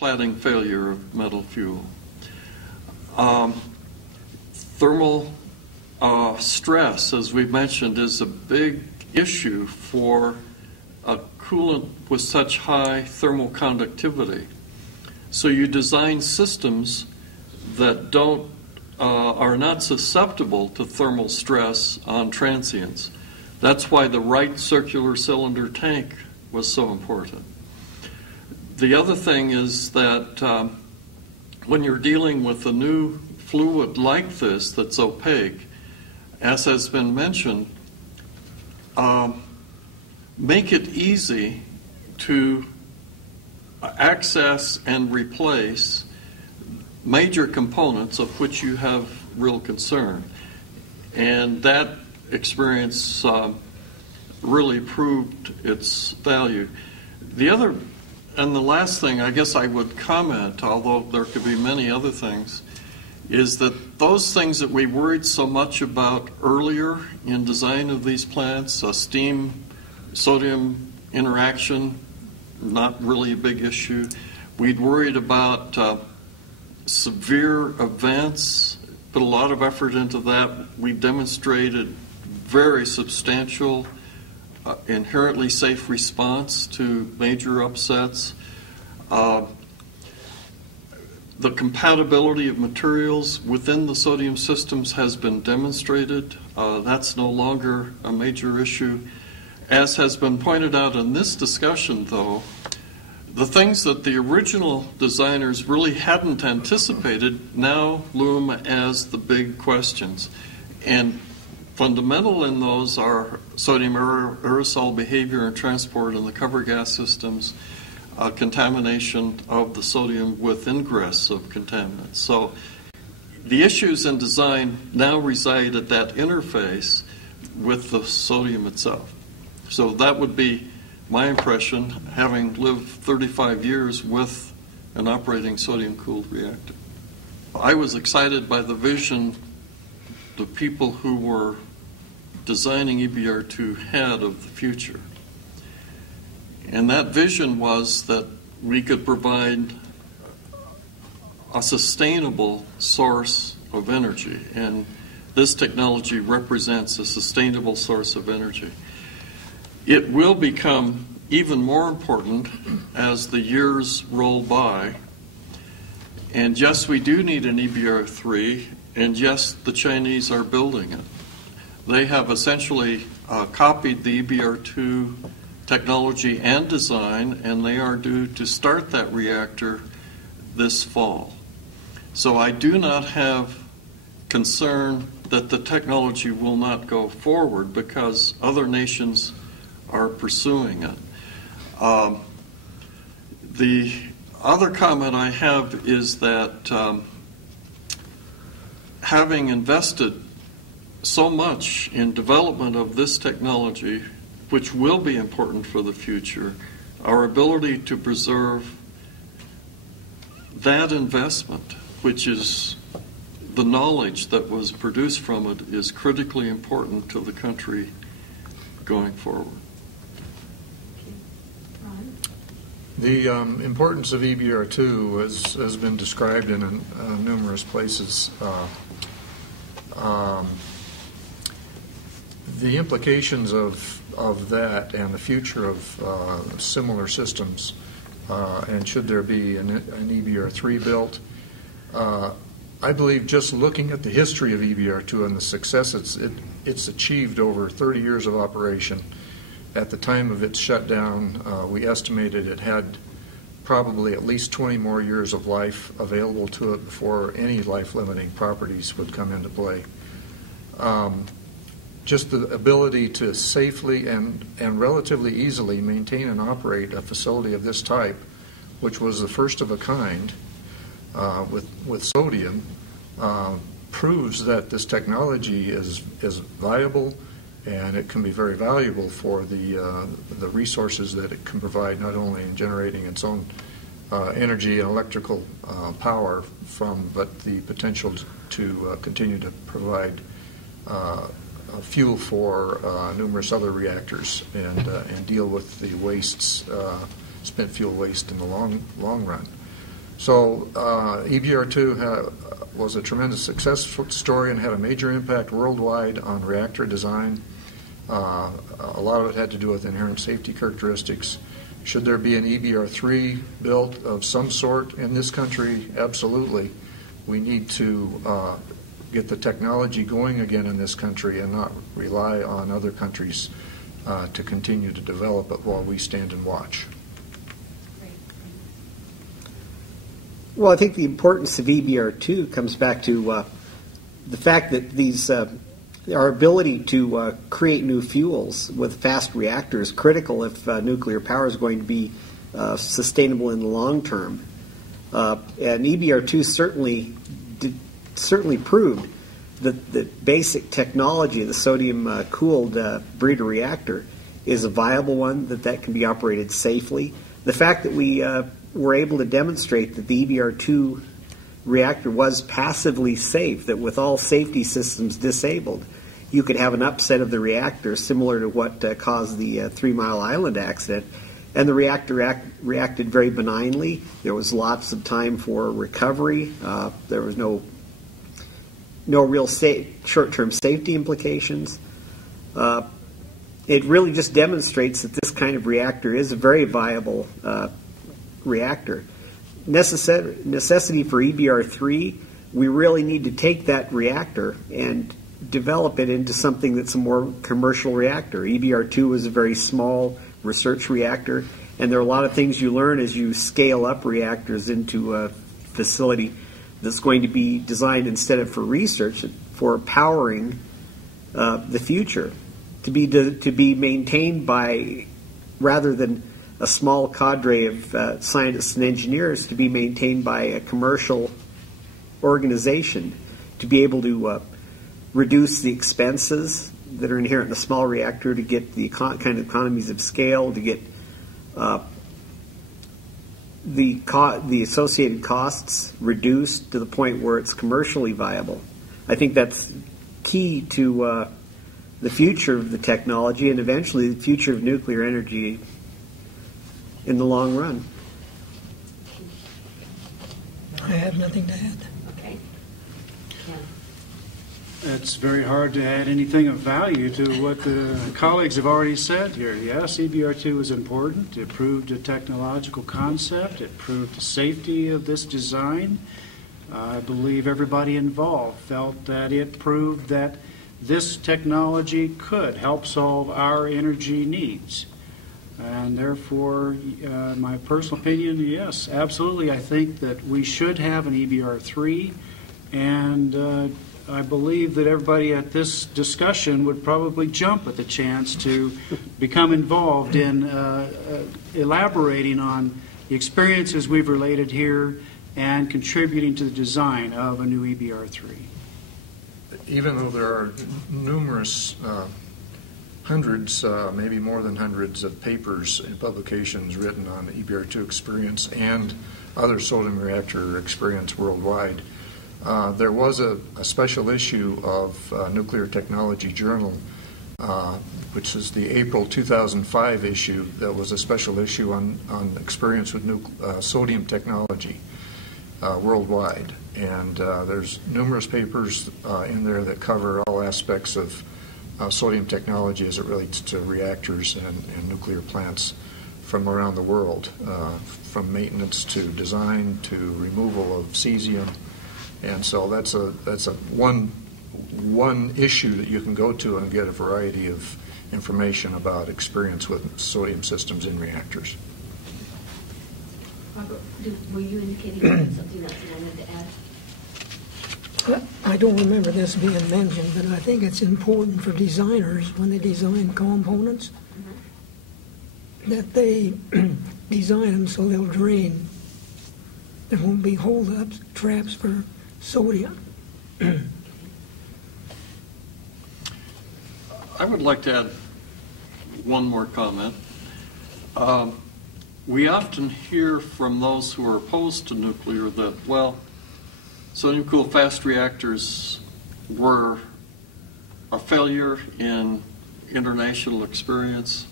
cladding failure of metal fuel. Thermal stress, as we mentioned, is a big issue for a coolant with such high thermal conductivity. So you design systems that are not susceptible to thermal stress on transients. That's why the right circular cylinder tank was so important. The other thing is that when you're dealing with a new fluid like this that's opaque, as has been mentioned, make it easy to access and replace major components of which you have real concern. And that experience really proved its value. The other and the last thing I guess I would comment, although there could be many other things, is that those things that we worried so much about earlier in design of these plants, steam-sodium interaction, not really a big issue. We'd worried about severe events, put a lot of effort into that. We demonstrated very substantial, inherently safe response to major upsets. The compatibility of materials within the sodium systems has been demonstrated. That's no longer a major issue. As has been pointed out in this discussion, though, the things that the original designers really hadn't anticipated now loom as the big questions. And fundamental in those are sodium aerosol behavior and transport in the cover gas systems, contamination of the sodium with ingress of contaminants. So the issues in design now reside at that interface with the sodium itself. So that would be my impression, having lived 35 years with an operating sodium-cooled reactor. I was excited by the vision the people who were designing EBR-ll had of the future. And that vision was that we could provide a sustainable source of energy, and this technology represents a sustainable source of energy. It will become even more important as the years roll by, and yes, we do need an EBR-3, and yes, the Chinese are building it. They have essentially copied the EBR-2 technology and design, and they are due to start that reactor this fall. So I do not have concern that the technology will not go forward because other nations are pursuing it. The other comment I have is that having invested so much in development of this technology, which will be important for the future, our ability to preserve that investment, which is the knowledge that was produced from it, is critically important to the country going forward. The importance of EBR-2 has been described in numerous places. The implications of that and the future of similar systems, and should there be an EBR-3 built, I believe just looking at the history of EBR-2 and the success it's achieved over 30 years of operation. At the time of its shutdown, we estimated it had probably at least 20 more years of life available to it before any life-limiting properties would come into play. Just the ability to safely and relatively easily maintain and operate a facility of this type, which was the first of a kind with sodium, proves that this technology is viable, and it can be very valuable for the resources that it can provide, not only in generating its own energy and electrical power from, but the potential to continue to provide fuel for numerous other reactors and deal with the wastes, spent fuel waste in the long run. So EBR-ll was a tremendous success story and had a major impact worldwide on reactor design. A lot of it had to do with inherent safety characteristics. Should there be an EBR-3 built of some sort in this country? Absolutely. We need to get the technology going again in this country and not rely on other countries to continue to develop it while we stand and watch. Well, I think the importance of EBR-ll comes back to the fact that these our ability to create new fuels with fast reactors is critical if nuclear power is going to be sustainable in the long term. And EBR-ll certainly proved that the basic technology of the sodium-cooled breeder reactor is a viable one, that can be operated safely. The fact that we were able to demonstrate that the EBR-ll reactor was passively safe, that with all safety systems disabled, you could have an upset of the reactor similar to what caused the 3 Mile Island accident. And the reactor reacted very benignly. There was lots of time for recovery. There was no real short-term safety implications. It really just demonstrates that this kind of reactor is a very viable reactor. Necessity for EBR-3, we really need to take that reactor and develop it into something that's a more commercial reactor. EBR-ll is a very small research reactor, and there are a lot of things you learn as you scale up reactors into a facility that's going to be designed instead of for research, for powering the future, to be maintained by, rather than a small cadre of scientists and engineers, to be maintained by a commercial organization, to be able to reduce the expenses that are inherent in a small reactor, to get the kind of economies of scale, to get the associated costs reduced to the point where it's commercially viable. I think that's key to the future of the technology and eventually the future of nuclear energy in the long run. I have nothing to add. Okay. Yeah. It's very hard to add anything of value to what the colleagues have already said here. Yes, EBR-ll is important. It proved a technological concept. It proved the safety of this design. I believe everybody involved felt that it proved that this technology could help solve our energy needs. And therefore, my personal opinion, yes, absolutely. I think that we should have an EBR-3, and I believe that everybody at this discussion would probably jump at the chance to become involved in elaborating on the experiences we've related here and contributing to the design of a new EBR-3. Even though there are numerous hundreds, maybe more than hundreds of papers and publications written on the EBR-ll experience and other sodium reactor experience worldwide, there was a special issue of Nuclear Technology Journal, which is the April 2005 issue, that was a special issue on experience with sodium technology worldwide. And there's numerous papers in there that cover all aspects of sodium technology as it relates to reactors and nuclear plants from around the world, from maintenance to design to removal of cesium. And so that's a one issue that you can go to and get a variety of information about experience with sodium systems in reactors. Robert, were you indicating something else you wanted to add? I don't remember this being mentioned, but I think it's important for designers when they design components that they design them so they'll drain. There won't be holdups, traps for sodium. I would like to add one more comment. We often hear from those who are opposed to nuclear that, well, sodium-cooled fast reactors were a failure in international experience.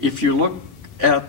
If you look at